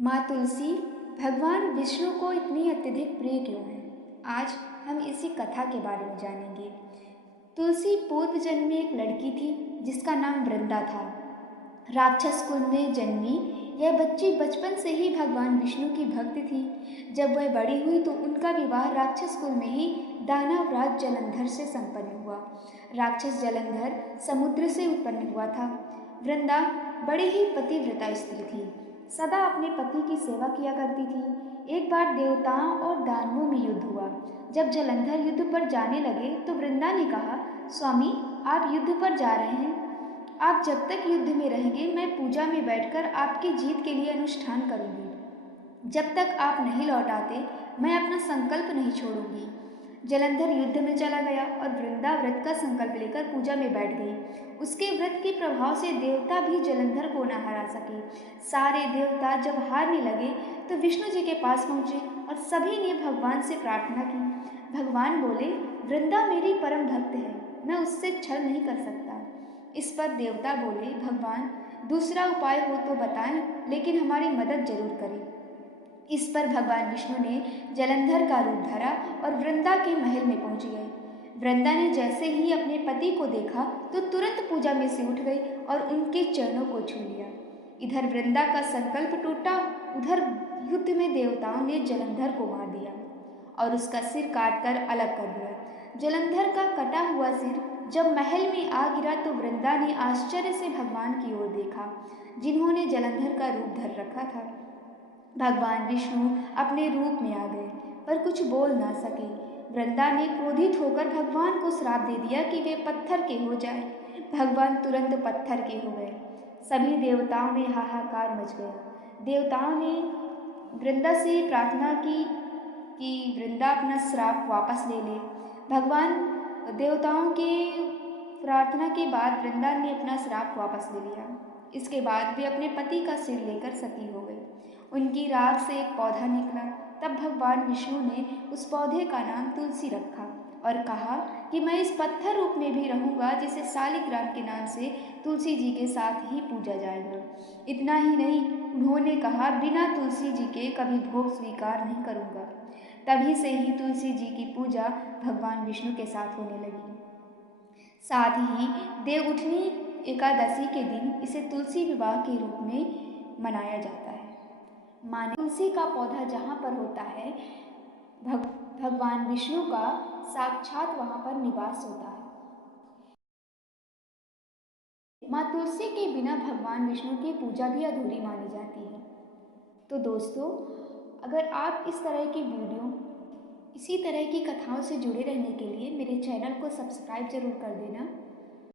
माँ तुलसी भगवान विष्णु को इतनी अत्यधिक प्रिय क्यों है? आज हम इसी कथा के बारे में जानेंगे। तुलसी पूर्व जन्म में एक लड़की थी जिसका नाम वृंदा था। राक्षस कुल में जन्मी यह बच्ची बचपन से ही भगवान विष्णु की भक्त थी। जब वह बड़ी हुई तो उनका विवाह राक्षस कुल में ही दानवराज जलंधर से संपन्न हुआ। राक्षस जलंधर समुद्र से उत्पन्न हुआ था। वृंदा बड़ी ही पतिव्रता स्त्री थी, सदा अपने पति की सेवा किया करती थी। एक बार देवताओं और दानवों में युद्ध हुआ। जब जलंधर युद्ध पर जाने लगे तो वृंदा ने कहा, स्वामी आप युद्ध पर जा रहे हैं, आप जब तक युद्ध में रहेंगे मैं पूजा में बैठकर आपकी जीत के लिए अनुष्ठान करूंगी। जब तक आप नहीं लौट आते मैं अपना संकल्प नहीं छोड़ूंगी। जलंधर युद्ध में चला गया और वृंदा व्रत का संकल्प लेकर पूजा में बैठ गई। उसके व्रत के प्रभाव से देवता भी जलंधर को न हरा सके। सारे देवता जब हारने लगे तो विष्णु जी के पास पहुँचे और सभी ने भगवान से प्रार्थना की। भगवान बोले, वृंदा मेरी परम भक्त है, मैं उससे छल नहीं कर सकता। इस पर देवता बोले, भगवान दूसरा उपाय हो तो बताएं, लेकिन हमारी मदद जरूर करें। इस पर भगवान विष्णु ने जलंधर का रूप धरा और वृंदा के महल में पहुंच गए। वृंदा ने जैसे ही अपने पति को देखा तो तुरंत पूजा में से उठ गई और उनके चरणों को छू लिया। इधर वृंदा का संकल्प टूटा, उधर युद्ध में देवताओं ने जलंधर को मार दिया और उसका सिर काटकर अलग कर दिया। जलंधर का कटा हुआ सिर जब महल में आ गिरा तो वृंदा ने आश्चर्य से भगवान की ओर देखा, जिन्होंने जलंधर का रूप धर रखा था। भगवान विष्णु अपने रूप में आ गए पर कुछ बोल ना सके। वृंदा ने क्रोधित होकर भगवान को श्राप दे दिया कि वे पत्थर के हो जाए। भगवान तुरंत पत्थर के हो गए। सभी देवताओं में हाहाकार मच गया। देवताओं ने वृंदा से प्रार्थना की कि वृंदा अपना श्राप वापस ले ले। भगवान देवताओं के प्रार्थना के बाद वृंदा ने अपना श्राप वापस ले लिया। इसके बाद वे अपने पति का सिर लेकर सती हो गई। उनकी राख से एक पौधा निकला। तब भगवान विष्णु ने उस पौधे का नाम तुलसी रखा और कहा कि मैं इस पत्थर रूप में भी रहूंगा, जिसे शालिग्राम के नाम से तुलसी जी के साथ ही पूजा जाएगा। इतना ही नहीं, उन्होंने कहा बिना तुलसी जी के कभी भोग स्वीकार नहीं करूंगा। तभी से ही तुलसी जी की पूजा भगवान विष्णु के साथ होने लगी। साथ ही देवउठनी एकादशी के दिन इसे तुलसी विवाह के रूप में मनाया जाता है। माने तुलसी का पौधा जहाँ पर होता है भगवान विष्णु का साक्षात वहाँ पर निवास होता है। माँ तुलसी के बिना भगवान विष्णु की पूजा भी अधूरी मानी जाती है। तो दोस्तों, अगर आप इस तरह की वीडियो, इसी तरह की कथाओं से जुड़े रहने के लिए मेरे चैनल को सब्सक्राइब जरूर कर देना।